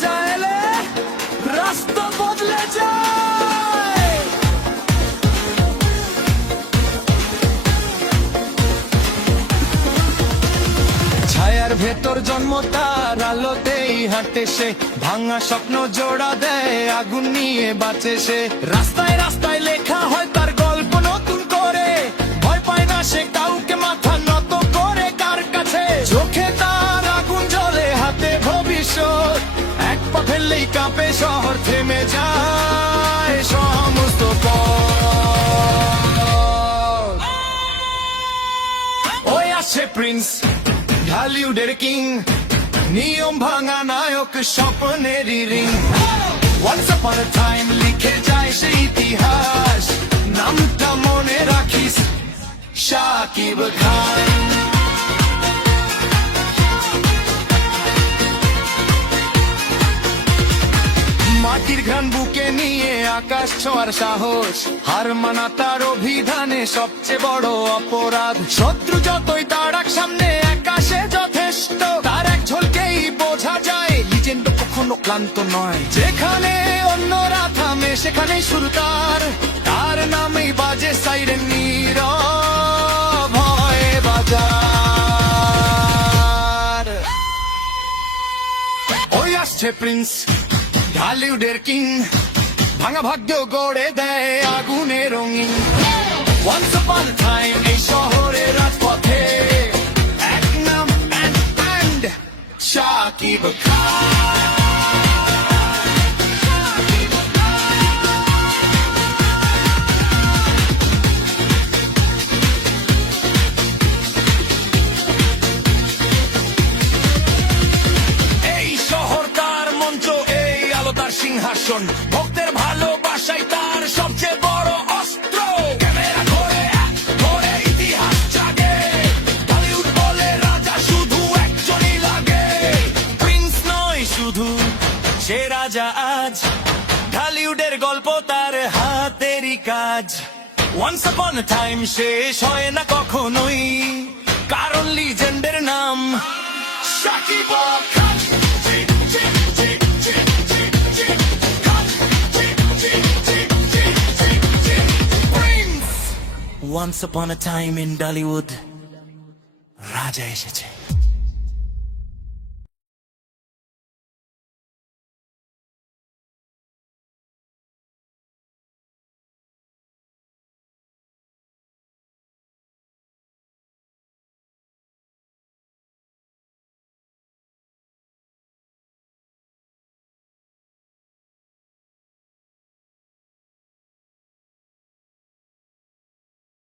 রাজা এলে রাস্তা বদলে যায়। ছায়ার ভেতর জন্ম তার, আলোতেই হাঁটে সে, ভাঙা স্বপ্ন জোড়া দেয়, আগুন নিয়ে বাঁচে সে। রাস্তায় রাস্তায় লেখা হয় তার গল্প নতুন করে, ভয় পায় না সে কাউকে মাথা নত করে কার কাছে। চোখে তার আগুন জ্বলে, হাতে ভবিষ্যৎ, এক পা ফেললেই কাঁপে শহর, থেমে যায় সমস্ত পথ। ওই আসে প্রিন্স, ঢালিউডের কিং, নিয়ম ভাঙা নায়ক, স্বপ্নেরই ring. Once upon a time লিখে যায় সে ইতিহাস, নামটা মনে রাখিস, শাকিব খান। মাটির ঘ্রাণ বুকে নিয়ে আকাশ ছোঁয়ার সাহস, হার মানা তার অভিধানে সবচেয়ে বড় অপরাধ। শত্রু যতই তাড়াক সামনে আকাশে যথেষ্ট, তার এক ঝলকেই বোঝা যায় লিজেন্ড কখনো ক্লান্ত নয়। যেখানে অন্যরা থামে সেখানেই শুরু তার, তার নামেই বাজে সাইরেন নীরব ভয়ে বাজার। ওই আসছে প্রিন্স, ঢালিউডের কিং, ভাঙা ভাগ্য গড়ে দেয় আগুনে রঙিন। Once upon a time এই শহরের রাজপথে এক নাম and শাকিব খান। এই শহর তার মঞ্চ, এই আলো তার সিংহাসন, ভক্তের ভালোবাসাই তার সবচেয়ে বড় অস্ত্র। ক্যামেরা ধরে ধরে ইতিহাস জাগে, বলিউড বলে রাজা শুধু একজনই লাগে। প্রিন্স নয় শুধু, সে রাজা আজ, ঢালিউডের গল্প তার হাতেরই কাজ। Once upon a time শেষ হয় না কখনোই, কারণ লিজেন্ডের নাম Shakib Khan. Once upon a time in Dollywood, রাজা এসেছে।